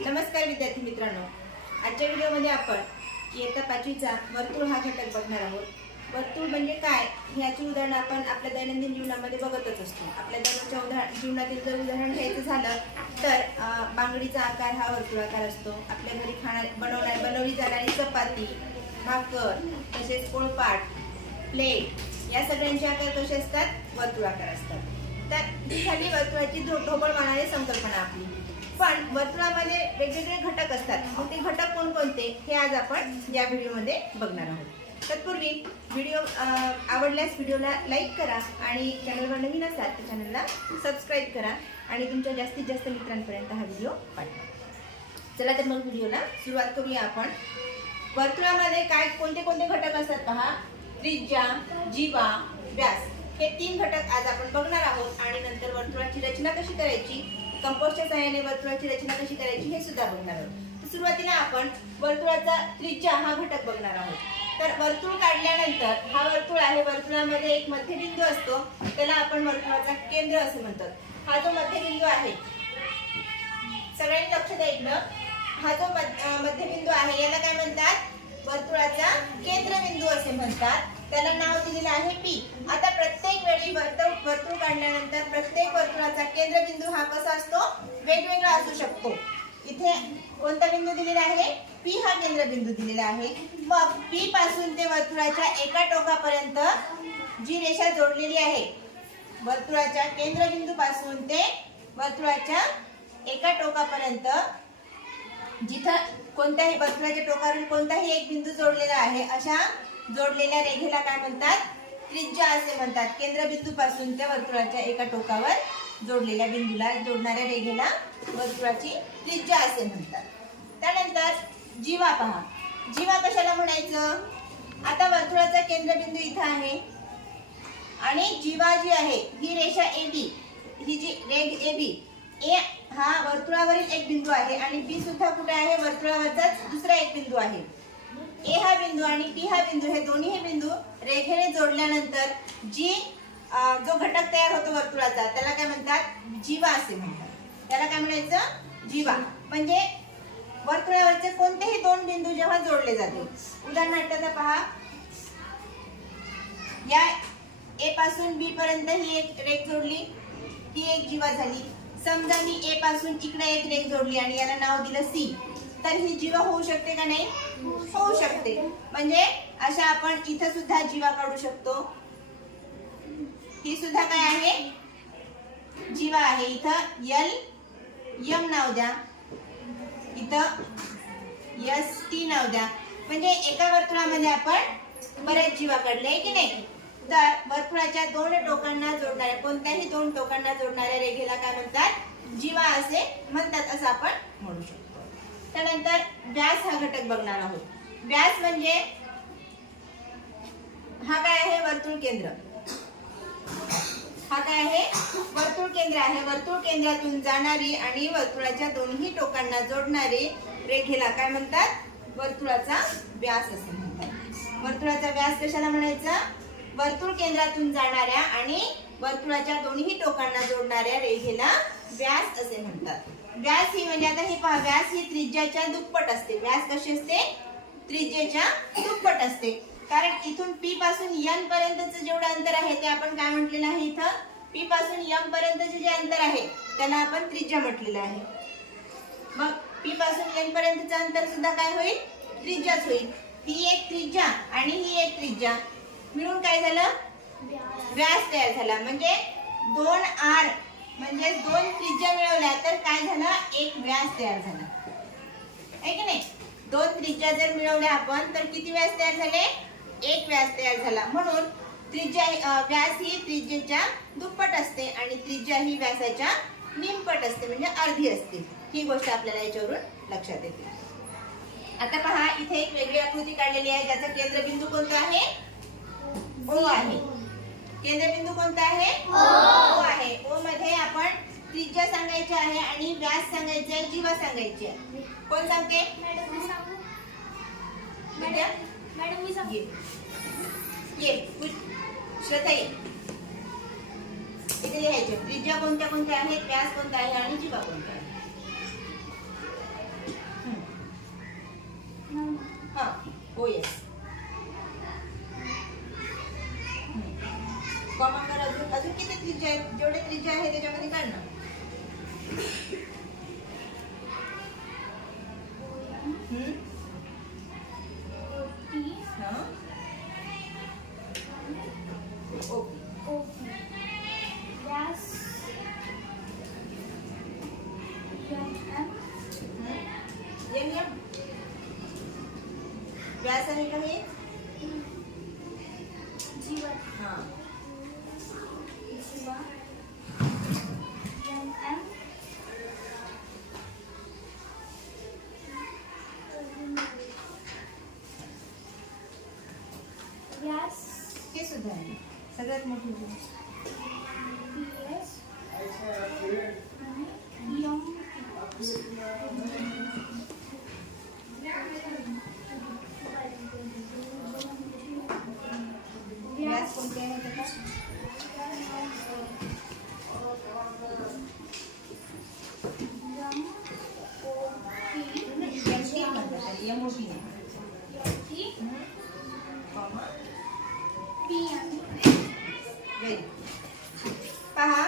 नमस्कार विद्यार्थी मित्रांनो. आजच्या व्हिडिओमध्ये आपण इयत्ता पाचवीचा वर्तुळ हा घटक बघणार आहोत. वर्तुळ म्हणजे काय? ह्याची उदाहरणं आपण आपल्या दैनंदिन जीवनामध्ये बघतच असतो. आपल्या दररोजच्या उदाहरण जीवनातील जर उदाहरण घ्यायचं झालं तर बांगडीचा आकार हा वर्तुळाकार असतो. आपल्या घरी खाणा बनवणार बनवली जाणारी चपाती भाकर तसेच पोळपाट प्लेट या सगळ्यांचे आकार कसे असतात? वर्तुळाकार असतात. तर ही झाली वर्तुळाची ढो- ढोबळ संकल्पना आपली. पण वर्तुळामध्ये वेगवेगळे घटक असतात. मग ते घटक कोणकोणते हे आज आपण या व्हिडिओमध्ये बघणार आहोत. तत्पूर्वी व्हिडिओ आवडल्यास व्हिडिओला लाईक करा आणि चॅनलवर नवीन असाल तर चॅनलला सबस्क्राईब करा आणि तुमच्या जास्तीत जास्त मित्रांपर्यंत हा व्हिडिओ पाठवा. चला तर मग व्हिडिओला सुरुवात करूया आपण. वर्तुळामध्ये काय कोणते कोणते घटक असतात पहा? त्रिज्या जीवा व्यास. हे तीन घटक आज आपण बघणार आहोत आणि नंतर वर्तुळाची रचना कशी करायची? कंपोस्टच्या सहाय्याने वर्तुळाची रचना कशी करायची हे सुद्धा बघणार आहोत. तर सुरुवातीला आपण वर्तुळाचा त्रिज्या हा घटक बघणार आहोत. तर वर्तुळ काढल्यानंतर हा वर्तुळ आहे वर्तुळामध्ये एक मध्यबिंदू असतो. त्याला आपण वर्तुळाचा केंद्र असं म्हणतात. हा जो मध्यबिंदू आहे सगळ्यांनी लक्ष द्यायचं हा जो मध्यबिंदू आहे याला काय म्हणतात? वर्तुळाचा केंद्रबिंदू असे म्हणतात. त्याला नाव दिलेलं आहे पी आता प्रत्येक वेळी वर्तुळ वर्तुळ काढल्यानंतर प्रत्येक वर्तुळाचा केंद्रबिंदू हा कसा असतो? वेगवेगळा असू शकतो. इथे कोणता बिंदू दिलेला आहे? पी हा केंद्रबिंदू दिलेला आहे. मग पी पासून ते वर्तुळाच्या एका टोकापर्यंत जी रेषा जोडलेली आहे वर्तुळाच्या केंद्रबिंदू पासून ते वर्तुळाच्या एका टोकापर्यंत जिथं कोणत्याही वर्तुळाच्या टोकावरील कोणताही एक बिंदू जोडलेला आहे अशा जोडलेल्या रेघेला काय म्हणतात? त्रिज्या असे म्हणतात. केंद्रबिंदूपासून त्या वर्तुळाच्या एका टोकावर जोडलेल्या बिंदूला जोडणाऱ्या रेघेला वर्तुळाची त्रिज्या असे म्हणतात. त्यानंतर जीवा पहा. जीवा कशाला म्हणायचं? आता वर्तुळाचा केंद्रबिंदू इथं आहे. आणि जीवा जी आहे ही रेषा ए बी. ही जी रेघ ए बी ए हा वर्तुळावरील एक बिंदू आहे आणि बी सुद्धा कुठे आहे? वर्तुळावरचाच दुसरा एक बिंदू आहे. ए हा बिंदू आणि पी हा बिंदू हे दोन्ही बिंदू रेखेने जोडल्यानंतर जी जो घटक तयार होतो वर्तुळाचा त्याला काय म्हणतात? जीवा असे म्हणतात. त्याला काय म्हणायचं? जीवा. म्हणजे वर्तुळावरचे कोणतेही दोन बिंदू जेव्हा जोडले जाते उदाहरणार्थ आता पहा या ए पासून बी पर्यंत ही एक रेख जोडली ही एक जीवा झाली. समजा मी ए पासून इकडे एक रेख जोडली आणि याला नाव दिलं सी तर ही जीवा होऊ शकते का नाही? होऊ शकते. म्हणजे अशा आपण इथं सुद्धा जीवा काढू शकतो. ही सुद्धा काय आहे? जीवा आहे. इथं यल यम नाव द्या. इथं यस टी नाव द्या. म्हणजे एका वर्तुळामध्ये आपण बऱ्याच जीवा काढले की नाही? तर वर्तुळाच्या दोन टोकांना जोडणाऱ्या कोणत्याही दोन टोकांना जोडणाऱ्या रेघेला काय म्हणतात? जीवा असे म्हणतात असं आपण म्हणू शकतो. त्यानंतर व्यास हा घटक बघणार आहोत. व्यास म्हणजे हा काय आहे? वर्तुळ केंद्र. हा काय आहे? वर्तुळ केंद्र आहे. वर्तुळ केंद्रातून जाणारी आणि वर्तुळाच्या दोन्ही टोकांना जोडणारी रेखेला काय म्हणतात? वर्तुळाचा व्यास असे म्हणतात. वर्तुळाचा व्यास कशाला म्हणायचा? वर्तुळ केंद्रातून जाणाऱ्या आणि वर्तुळाच्या दोन्ही टोकांना जोडणाऱ्या रेघेला व्यास असे म्हणतात. व्यास ही म्हणजे आता हे पहा व्यास ही त्रिज्याच्या दुप्पट असते. व्यास कशी असते? त्रिज्याच्या दुप्पट असते. कारण इथून पी पासून यन पर्यंतचं जेवढं अंतर आहे ते आपण काय म्हटलेलं आहे इथं? पी पासून यम पर्यंतचे जे अंतर आहे त्याला आपण त्रिज्या म्हटलेलं आहे. मग पी पासून एन पर्यंतचं अंतर सुद्धा काय होईल? त्रिज्याच होईल. ही एक त्रिज्या आणि ही एक त्रिज्या. मिळून काय झालं? व्यास तयार झाला. म्हणजे दोन आर म्हणजे दोन त्रिज्या मिळवल्या तर काय झालं? एक व्यास तयार झाला. आहे की नाही? दोन त्रिज्या जर मिळवल्या आपण तर किती व्यास तयार झाले? एक व्यास तयार झाला. म्हणून त्रिज्या व्यास ही त्रिज्येच्या दुप्पट असते आणि त्रिज्या ही व्यासाच्या निमपट असते म्हणजे अर्धी असते. ही गोष्ट आपल्याला याच्यावरून लक्षात येते. आता पहा इथे एक वेगळी आकृती काढलेली आहे ज्याचा केंद्रबिंदू कोणता आहे? ओ आहे. केंद्रबिंदू कोणता आहे? ओ. आहे. ओ मध्ये आपण त्रिज्या सांगायची आहे आणि व्यास सांगायचे आहे जीवा सांगायची आहे. कोण सांगते? मॅडम मी सांगू? विद्या? मॅडम मी सांगू? ये. श्रद्धा ये. इथे लिहायचे. त्रिज्या कोणत्या कोणत्या आहेत? व्यास कोणता आहे आणि जीवा कोणता आहे? व्यास आहे का हे? हा. हे सुद्धा आहे. सगळ्यात मोठी पहा.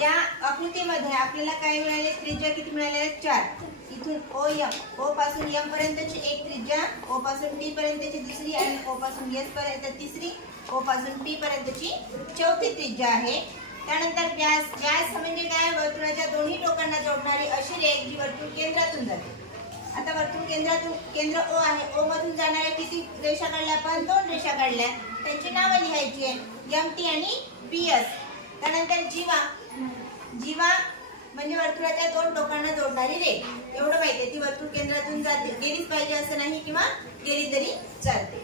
या आकृतीमध्ये आपल्याला काय मिळाले? त्रिज्या किती मिळाल्या चार. इथून ओ एम ओ पासून एम पर्यंतची एक त्रिज्या ओ पासून टी पर्यंतची दुसरी आणि ओ पासून एस पर्यंत तिसरी ओ पासून पी पर्यंतची चौथी त्रिज्या आहे. त्यानंतर व्यास व्यास म्हणजे काय? वर्तुळाच्या दोन्ही टोकांना जोडणारी अशी रेख जी वर्तुळ केंद्रातून जाते. आता वर्तुळ केंद्रातून केंद्र ओ आहे. ओ मधून जाणाऱ्या किती रेषा काढल्या? आपण दोन रेषा काढल्या. त्यांची नावं लिहायची आहे एम टी आणि बी एस. त्यानंतर जीवा. जीवा म्हणजे वर्तुळाच्या दोन टोकांना जोडणारी रेख एवढं माहिती आहे ती वर्तुळ केंद्रातून जाते गेलीच पाहिजे असं नाही किंवा गेली तरी चालते.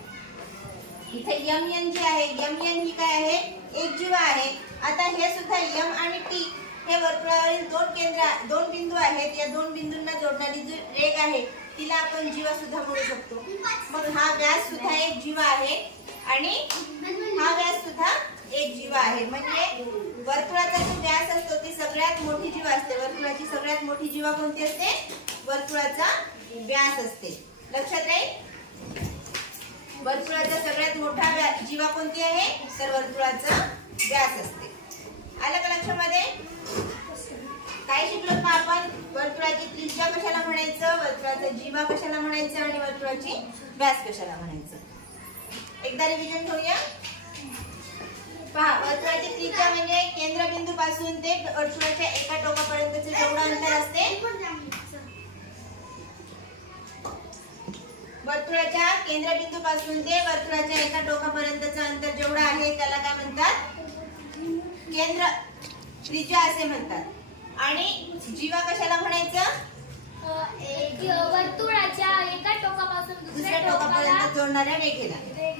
इथे यम एन जी आहे यम एन ही काय आहे? एक जीवा आहे. आता हे सुद्धा यम आणि टी हे वर्तुळावरील दोन केंद्र दोन बिंदू आहेत. या दोन बिंदूंना जोडणारी जी रेख आहे तिला आपण जीवा सुद्धा म्हणू शकतो. मग हा व्यास सुद्धा एक जीवा आहे आणि हा व्यास सुद्धा एक जीवा आहे. म्हणजे वर्तुळाचा जो व्यास असतो ती सगळ्यात मोठी जीवा असते. वर्तुळाची सगळ्यात मोठी जीवा कोणती असते? वर्तुळाचा व्यास असते. लक्षात राहील? वर्तुळाचा सगळ्यात मोठा जीवा कोणती आहे? तर वर्तुळाचा व्यास असते. आलं का लक्षामध्ये? काय शिकलो मग आपण? वर्तुळाची त्रिज्या कशाला म्हणायचं? वर्तुळाचा जीवा कशाला म्हणायचं? आणि वर्तुळाची व्यास कशाला म्हणायचं? एकदा रिव्हिजन करूया पहा वर्तुळाची त्रिज्या म्हणजे केंद्रबिंदू पासून ते वर्तुळाच्या एका टोकापर्यंतचे जेवढं अंतर असते वर्तुळाच्या केंद्रबिंदू पासून ते वर्तुळाच्या एका टोकापर्यंतचं अंतर जेवढं आहे त्याला काय म्हणतात? केंद्र त्रिज्या असे म्हणतात. आणि जीवा कशाला म्हणायचं? वर्तुळाच्या एका टोकापासून दुसऱ्या टोकापर्यंत जोडणाऱ्या रेखेला.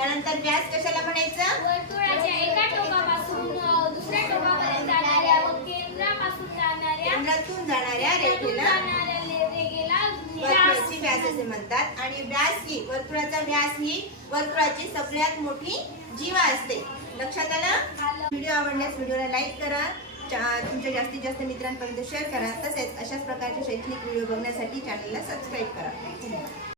त्यानंतर व्यास कशाला म्हणायचं? वर्तुळाच्या एका टोकापासून दुसऱ्या टोकापर्यंत जाणाऱ्या व केंद्रापासून जाणाऱ्या केंद्रातून जाणाऱ्या केंद्रातून रेखेला जाणाऱ्या ले- रेघेला वर्तुळाची व्यास व्यास असे म्हणतात. आणि व्यास ही वर्तुळाचा व्यास ही वर्तुळाची सगळ्यात मोठी जीवा असते. लक्षात आलं? आलं. व्हिडिओ आवडल्यास व्हिडिओला लाईक करा. चा- तुमच्या जास्तीत जास्त मित्रांपर्यंत शेअर करा. तसेच अशाच प्रकारचे शैक्षणिक व्हिडिओ बघण्यासाठी चॅनलला सबस्क्राईब करा.